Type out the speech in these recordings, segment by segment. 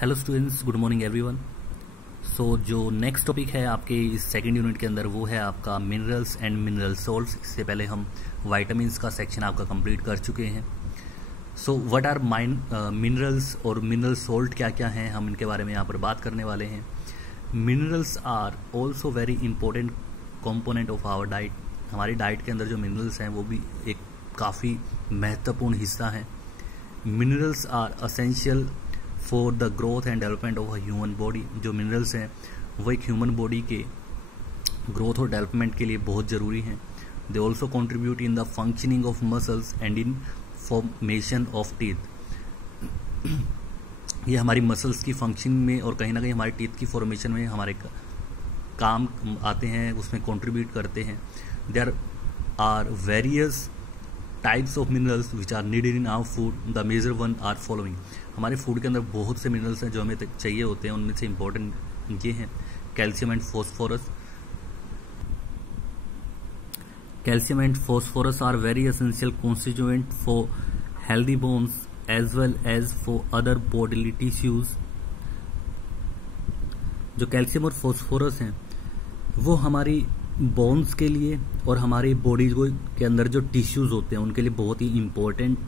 Hello students, good morning everyone. So जो next topic है आपके इस सेकंड यूनिट के अंदर वो है आपका मिनरल्स एंड मिनरल सॉल्ट्स। इससे पहले हम वाइटामिन्स का सेक्शन आपका कंप्लीट कर चुके हैं। सो व्हाट आर मिनरल्स और मिनरल सॉल्ट क्या क्या हैं, हम इनके बारे में यहाँ पर बात करने वाले हैं। Minerals are also very important component of our diet. हमारी डाइट के अंदर जो मिनरल्स हैं वो भी एक काफ़ी महत्वपूर्ण हिस्सा है। Minerals are essential for the growth and development of a human body. जो मिनरल्स हैं वो एक ह्यूमन बॉडी के ग्रोथ और डेवलपमेंट के लिए बहुत ज़रूरी हैं। They also contribute in the functioning of muscles and in formation of teeth. ये हमारी मसल्स की फंक्शनिंग में और कहीं ना कहीं हमारे टीथ की फॉर्मेशन में हमारे काम आते हैं, उसमें कंट्रीब्यूट करते हैं। There are various types of minerals which are needed in our food. The major one are following. हमारे फूड के अंदर बहुत से मिनरल्स हैं जो हमें चाहिए होते हैं। उनमें से इंपॉर्टेंट ये हैं calcium and phosphorus. Calcium and phosphorus are very essential constituent for healthy bones as well as for other bodily tissues. जो कैल्शियम और फॉस्फोरस हैं वो हमारी बोन्स के लिए और हमारी बॉडी के अंदर जो टिश्यूज होते हैं उनके लिए बहुत ही इंपॉर्टेंट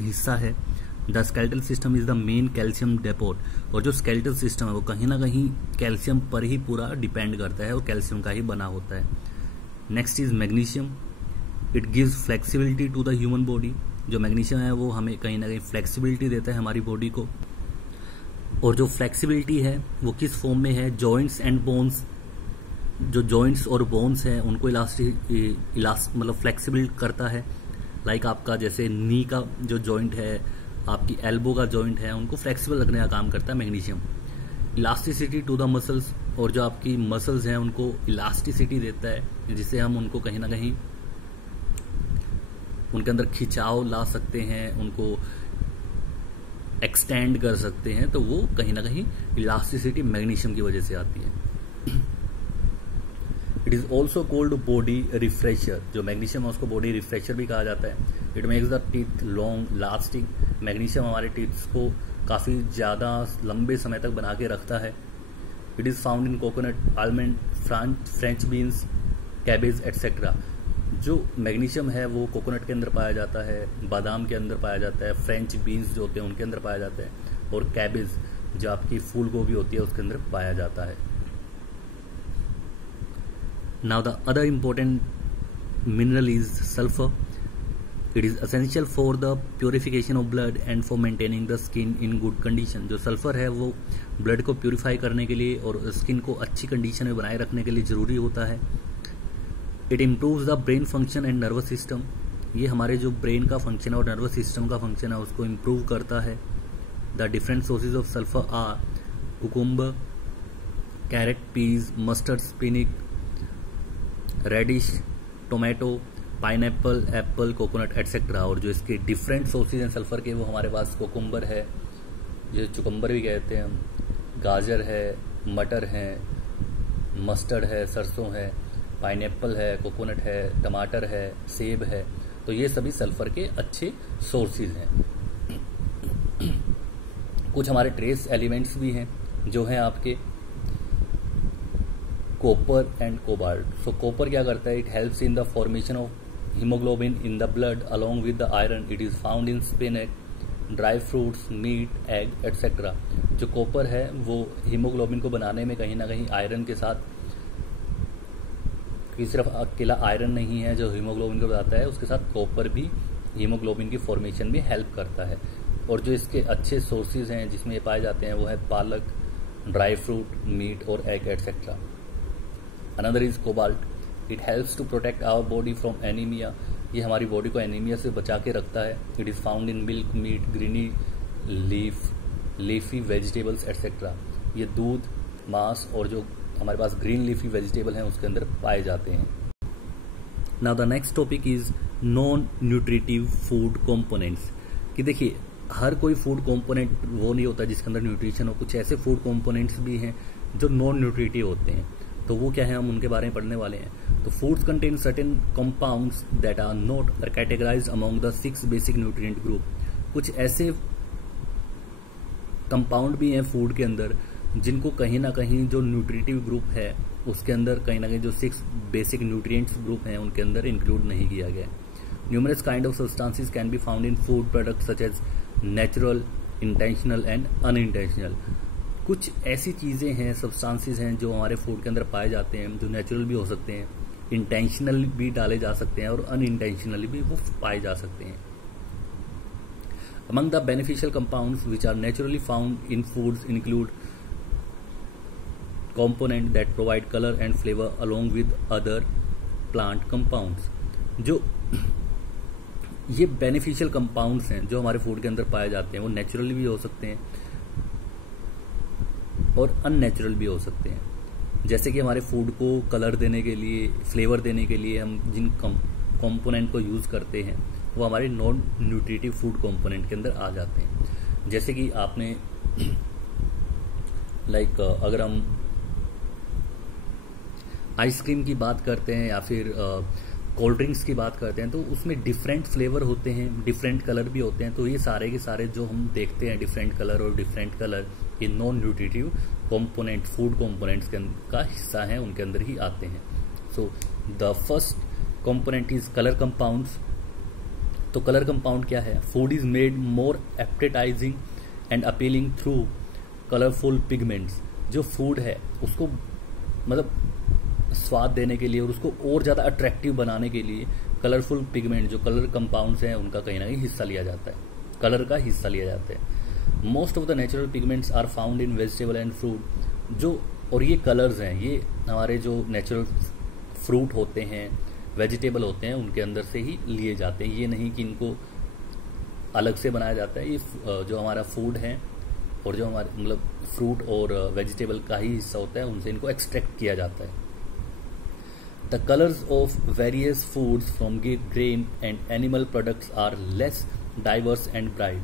हिस्सा है। The skeletal system is the main calcium deputy. और जो स्केलेटल सिस्टम है वो कहीं ना कहीं कैल्शियम पर ही पूरा डिपेंड करता है और कैल्शियम का ही बना होता है। Next is magnesium. It gives flexibility to the human body. जो मैग्नीशियम है वो हमें कहीं ना कहीं फ्लेक्सिबिलिटी देता है हमारी बॉडी को। और जो फ्लेक्सिबिलिटी है वो किस फॉर्म में है, जॉइंट्स एंड बोन्स। जो जॉइंट्स और बोन्स हैं उनको मतलब फ्लेक्सिबल करता है। लाइक आपका जैसे नी का जो जॉइंट है, आपकी एल्बो का जॉइंट है, उनको फ्लेक्सिबल रखने का काम करता है magnesium. Elasticity to the muscles. और जो आपकी मसल्स हैं उनको इलास्टिसिटी देता है जिससे हम उनको कहीं ना कहीं उनके अंदर खिंचाव ला सकते हैं, उनको एक्सटेंड कर सकते हैं। तो वो कहीं ना कहीं इलास्टिसिटी मैग्नीशियम की वजह से आती है। It is also cold body refresher. जो मैग्नीशियम है उसको बॉडी रिफ्रेशर भी कहा जाता है। It makes the teeth long lasting. Magnesium हमारे टीथ को काफ़ी ज़्यादा लंबे समय तक बना के रखता है। It is found in coconut, almond, French beans, cabbage etcetera. जो मैग्नीशियम है वो कोकोनट के अंदर पाया जाता है, बादाम के अंदर पाया जाता है, फ्रेंच बीन्स जो होते हैं उनके अंदर पाया जाता है, और कैबेज जो आपकी फूल गोभी होती है उसके अंदर पाया जाता है। Now the other important mineral is sulfur. It is essential for the purification of blood and for maintaining the skin in good condition. जो सल्फर है वो ब्लड को प्यूरिफाई करने के लिए और स्किन को अच्छी कंडीशन में बनाए रखने के लिए ज़रूरी होता है। It improves the brain function and nervous system. ये हमारे जो ब्रेन का फंक्शन है और नर्वस सिस्टम का फंक्शन है उसको इम्प्रूव करता है। The different sources of sulfur are cucumber, carrot, peas, mustard, spinach, radish, tomato, pineapple, apple, coconut etcetera. और जो इसके डिफरेंट सोर्सेज हैं सल्फर के वो हमारे पास कोकुम्बर है, जो चुकम्बर भी कहते हैं हम, गाजर है, मटर है, मस्टर्ड है, सरसों है, पाइनएप्पल है, कोकोनट है, टमाटर है, सेब है। तो ये सभी सल्फर के अच्छे सोर्सेज हैं। कुछ हमारे ट्रेस एलिमेंट्स भी हैं जो हैं आपके copper and cobalt. So copper क्या करता है, it helps in the formation of haemoglobin in the blood along with the iron. It is found in spinach, dry fruits, meat, egg etcetera. जो copper है वो हीमोग्लोबिन को बनाने में कहीं ना कहीं आयरन के साथ, कि सिर्फ अकेला आयरन नहीं है जो हीमोग्लोबिन को बनाता है, उसके साथ कॉपर भी हीमोग्लोबिन की फॉर्मेशन में हेल्प करता है। और जो इसके अच्छे सोर्सेज हैं जिसमें ये पाए जाते हैं वो है पालक, ड्राई फ्रूट, मीट और egg etcetera. Another is cobalt. It helps to protect our body from anemia. ये हमारी बॉडी को एनीमिया से बचा के रखता है। It is found in milk, meat, greeny leafy vegetables etc. ये दूध, मांस और जो हमारे पास ग्रीन लीफी वेजिटेबल हैं उसके अंदर पाए जाते हैं। Now the next topic is non-nutritive food components. कि देखिए हर कोई फूड कंपोनेंट वो नहीं होता जिसके अंदर न्यूट्रिशन हो। कुछ ऐसे फूड कंपोनेंट्स भी हैं जो नॉन न्यूट्रिटिव होते हैं। तो वो क्या है, हम उनके बारे में पढ़ने वाले हैं। तो foods contain certain compounds that are not categorised among the 6 basic nutrient group. कुछ ऐसे कंपाउंड भी हैं फूड के अंदर जिनको कहीं ना कहीं जो न्यूट्रिटिव ग्रुप है उसके अंदर कहीं ना कहीं जो 6 बेसिक न्यूट्रिएंट्स ग्रुप हैं उनके अंदर इंक्लूड नहीं किया गया है। Numerous kind of substances can be found in food products such as natural, intentional and unintentional. कुछ ऐसी चीज़ें हैं, सब्सटेंसेस हैं जो हमारे फूड के अंदर पाए जाते हैं, जो नेचुरल भी हो सकते हैं, इंटेंशनल भी डाले जा सकते हैं और अनइंटेंशनली भी वो पाए जा सकते हैं। Among the beneficial compounds which are naturally found in foods include components that provide color and flavor along with other plant compounds। जो ये beneficial compounds हैं जो हमारे फूड के अंदर पाए जाते हैं वो नेचुरली भी हो सकते हैं और अननेचुरल भी हो सकते हैं। जैसे कि हमारे फूड को कलर देने के लिए, फ्लेवर देने के लिए हम जिन कंपोनेंट को यूज़ करते हैं वो हमारे नॉन न्यूट्रिटिव फूड कंपोनेंट के अंदर आ जाते हैं। जैसे कि आपने अगर हम आइसक्रीम की बात करते हैं या फिर कोल्ड ड्रिंक्स की बात करते हैं तो उसमें डिफरेंट फ्लेवर होते हैं, डिफरेंट कलर भी होते हैं। तो ये सारे के सारे जो हम देखते हैं डिफरेंट कलर और डिफरेंट कलर ये non nutritive component, food components का हिस्सा है, उनके अंदर ही आते हैं। So the first component is colour compounds. तो कलर कंपाउंड क्या है? Food is made more appetising and appealing through colourful pigments. जो फूड है उसको मतलब स्वाद देने के लिए और उसको और ज़्यादा अट्रैक्टिव बनाने के लिए कलरफुल पिगमेंट जो कलर कंपाउंड्स हैं उनका कहीं ना कहीं हिस्सा लिया जाता है, कलर का हिस्सा लिया जाता है। Most of the natural pigments are found in vegetable and fruit. जो और ये कलर्स हैं ये हमारे जो नेचुरल फ्रूट होते हैं, वेजिटेबल होते हैं, उनके अंदर से ही लिए जाते हैं। ये नहीं कि इनको अलग से बनाया जाता है। ये जो हमारा फूड है और जो हमारे मतलब फ्रूट और वेजिटेबल का ही हिस्सा होता है उनसे इनको एक्सट्रैक्ट किया जाता है। The colours of various foods from grain and animal products are less diverse and bright.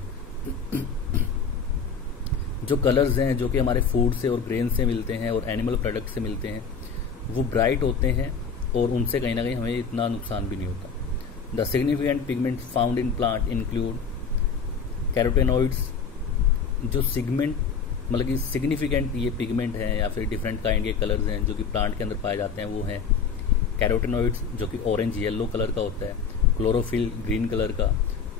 जो कलर्स हैं जो कि हमारे फूड से और ग्रेन से मिलते हैं और एनिमल प्रोडक्ट से मिलते हैं वो ब्राइट होते हैं और उनसे कहीं ना कहीं हमें इतना नुकसान भी नहीं होता। The significant pigment found in plant include carotenoids. जो सिगमेंट मतलब कि सिग्निफिकेंट ये पिगमेंट हैं या फिर डिफरेंट काइंड के कलर्स हैं जो कि प्लांट के अंदर पाए जाते हैं वो हैं कैरोटेनॉइड्स जो कि ऑरेंज येलो कलर का होता है, क्लोरोफिल ग्रीन कलर का,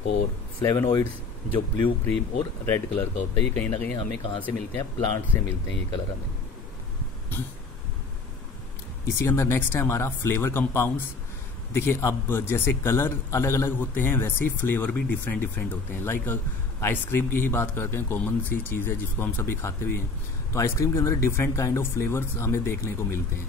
और फ्लेवोनॉइड्स जो ब्लू, क्रीम और रेड कलर का होता है। ये कहीं ना कहीं हमें कहाँ से मिलते हैं? प्लांट से मिलते हैं ये कलर हमें। इसी के अंदर नेक्स्ट है हमारा फ्लेवर कंपाउंड्स। देखिए अब जैसे कलर अलग अलग होते हैं वैसे ही फ्लेवर भी डिफरेंट डिफरेंट होते हैं। लाइक आइसक्रीम की ही बात करते हैं, कॉमन सी चीज़ है जिसको हम सभी खाते भी हैं। तो आइसक्रीम के अंदर डिफरेंट काइंड ऑफ फ्लेवर्स हमें देखने को मिलते हैं।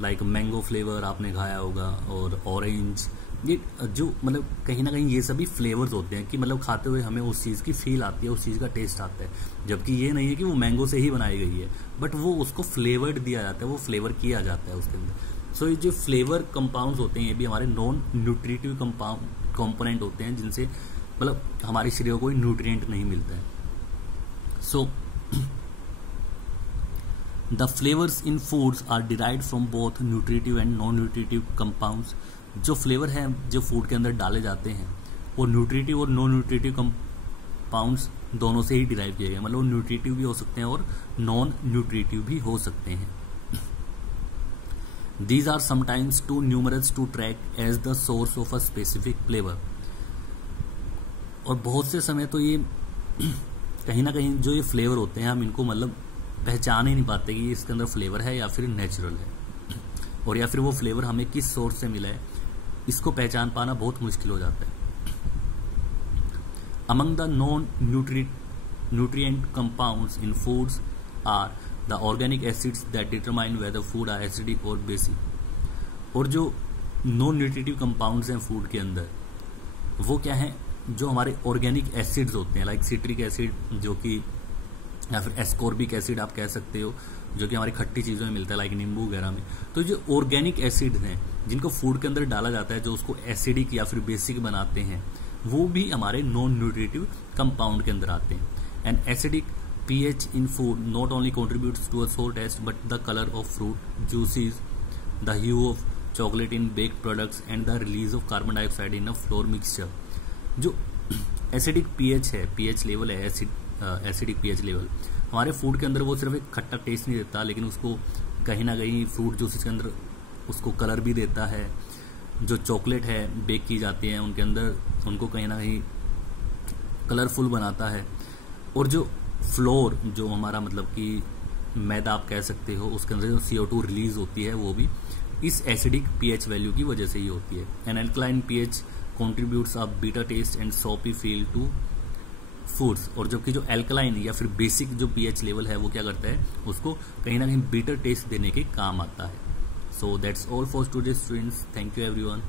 लाइक मैंगो फ्लेवर आपने खाया होगा और ऑरेंज, ये जो मतलब कहीं ना कहीं ये सभी फ्लेवर्स होते हैं कि मतलब खाते हुए हमें उस चीज़ की फील आती है, उस चीज़ का टेस्ट आता है। जबकि ये नहीं है कि वो मैंगो से ही बनाई गई है, बट वो उसको फ्लेवर्ड दिया जाता है, वो फ्लेवर किया जाता है उसके अंदर। सो ये जो फ्लेवर कंपाउंड्स होते हैं ये भी हमारे नॉन न्यूट्रिटिव कंपोनेंट होते हैं जिनसे मतलब हमारे शरीर को कोई न्यूट्रिएंट नहीं मिलता है। So the flavours in foods are derived from both nutritive and non nutritive compounds. जो फ्लेवर है जो फूड के अंदर डाले जाते हैं वो न्यूट्रिटिव और नॉन न्यूट्रिटिव कंपाउंड्स दोनों से ही डिराइव किए गए, मतलब न्यूट्रिटिव भी हो सकते हैं और नॉन न्यूट्रिटिव भी हो सकते हैं। These are sometimes too numerous to track as the source of a specific flavor। और बहुत से समय तो ये कहीं ना कहीं जो ये फ्लेवर होते हैं हम इनको मतलब पहचान ही नहीं पाते कि इसके अंदर फ्लेवर है या फिर नेचुरल है, और या फिर वो फ्लेवर हमें किस सोर्स से मिला है इसको पहचान पाना बहुत मुश्किल हो जाता है। Among the non-nutrient compounds in foods are the organic acids that determine whether food are acidic or basic। और जो नॉन न्यूट्रिटिव कंपाउंड्स हैं फूड के अंदर वो क्या है? जो हमारे ऑर्गेनिक एसिड्स होते हैं, लाइक सिट्रिक एसिड जो कि या फिर एस्कॉर्बिक एसिड आप कह सकते हो, जो कि हमारी खट्टी चीज़ों में मिलता है लाइक नींबू वगैरह में। तो जो ऑर्गेनिक एसिड हैं जिनको फूड के अंदर डाला जाता है जो उसको एसिडिक या फिर बेसिक बनाते हैं वो भी हमारे नॉन न्यूट्रिटिव कंपाउंड के अंदर आते हैं। And acidic pH in food not only contributes to a sour taste but the color of fruit juices, the hue of chocolate in baked products and the release of carbon dioxide in a flour mixture। जो acidic pH है, pH level है acidic pH level. हमारे food के अंदर वो सिर्फ एक खट्टा टेस्ट नहीं देता, लेकिन उसको कहीं ना कहीं फ्रूट जूसेस के अंदर उसको कलर भी देता है। जो चॉकलेट है बेक की जाती है उनके अंदर उनको कहीं ना कहीं कलरफुल बनाता है। और जो फ्लोर जो हमारा मतलब कि मैदा आप कह सकते हो, उसके अंदर जो CO2 रिलीज होती है वो भी इस एसिडिक पीएच वैल्यू की वजह से ही होती है। An alkaline pH contributes a bitter taste and soapy feel to foods. और जबकि जो एल्कलाइन या फिर बेसिक जो पीएच लेवल है वो क्या करता है, उसको कहीं ना कहीं बिटर टेस्ट देने के काम आता है। So that's all for today students, thank you everyone.